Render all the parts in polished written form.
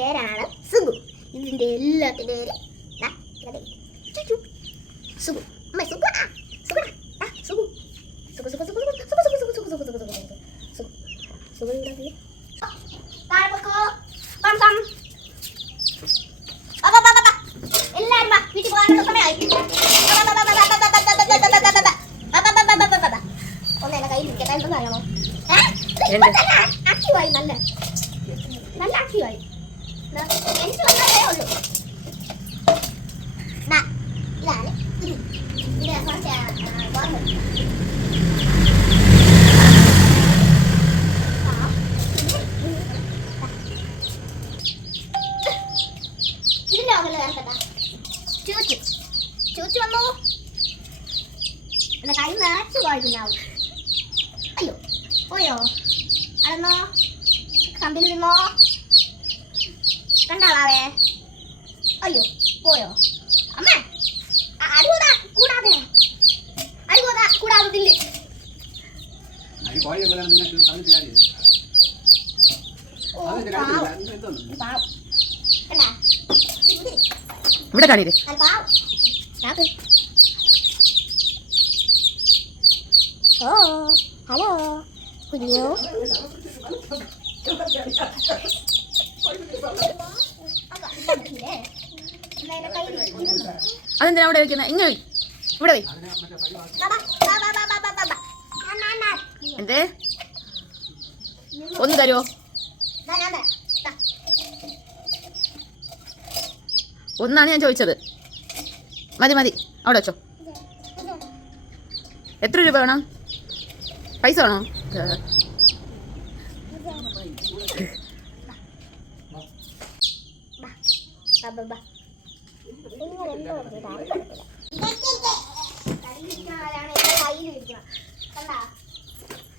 പേരാണ് സുഗു. ഇതിൻ്റെ എല്ലാത്തിൻ്റെ പേര് സുഗു. അമ്മ സുഗു സുഗു സുഗു സുഗു സുഗു സുഗു സുഗു സുഗു സുഗു സുഗു സുഗു സുഗു സുഗു സുഗു ഇവിടെ എല്ലാവരും വീട്ടിൽ പോകാനുള്ള സമയമായി. ഒന്നേനെ കയ്യിൽ നിൽക്കട്ടെ. എന്തെന്ന് അറിയണോ? ആക്റ്റീവായി, നല്ല നല്ല ആക്റ്റീവായി. എനിക്ക് വന്നതേ ഉള്ളൂ. ഇതാണ് ഇതിനെ ഇതിന്റെ ഓകല് ചേർക്കട്ടാ. ചൂച്ചു ചൂച്ചു വന്നു. എന്റെ കൈ നിറച്ചു പോയിട്ടുണ്ടാവും. അയ്യോ പോയോ? അടന്നോ കമ്പിൽ നിന്നോ കണ്ടാളാവേ. അയ്യോ പോയോ? അമ്മേ അടികൂടാ കൂടാതെ അടികൂടാ കൂടാതില്ലേ. ഇവിടെ കാണില്ലേ? ഓ ഹലോ കുഞ്ഞു. അതെന്തിനാ അവിടെ വെക്കുന്നത്? ഇങ്ങനെ പോയി ഇവിടെ പോയി. എന്തേ ഒന്ന് തരുമോ? ഒന്നാണ് ഞാൻ ചോദിച്ചത്. മതി മതി, അവിടെ വെച്ചോ. എത്ര രൂപ വേണം? പൈസ വേണോ?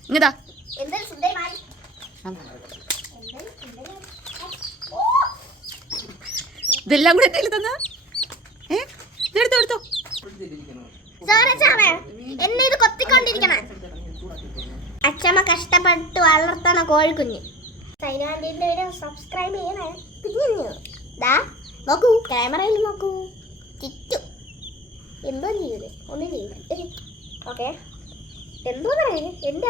ഇങ്ങതാ ഇതെല്ലാം കൂടെ എന്തെങ്കിലും തന്ന ഇതെടുത്തോ എടുത്തോ. എന്നെ ഇത് കൊത്തിക്കൊണ്ടിരിക്കണ അച്ഛമ്മ കഷ്ടപ്പെട്ട് വളർത്തണ കോഴിക്കുഞ്ഞ്. സൈനാന്റിന്റെ വീഡിയോ സബ്സ്ക്രൈബ് ചെയ്യണേ. നോക്കൂ, ക്യാമറയിൽ നോക്കൂ. ചിറ്റു എന്തോ ചെയ്യൂലേ? ഒന്നും ചെയ്യൂല. ഓക്കെ എന്തോ പറയുന്നത് എൻ്റെ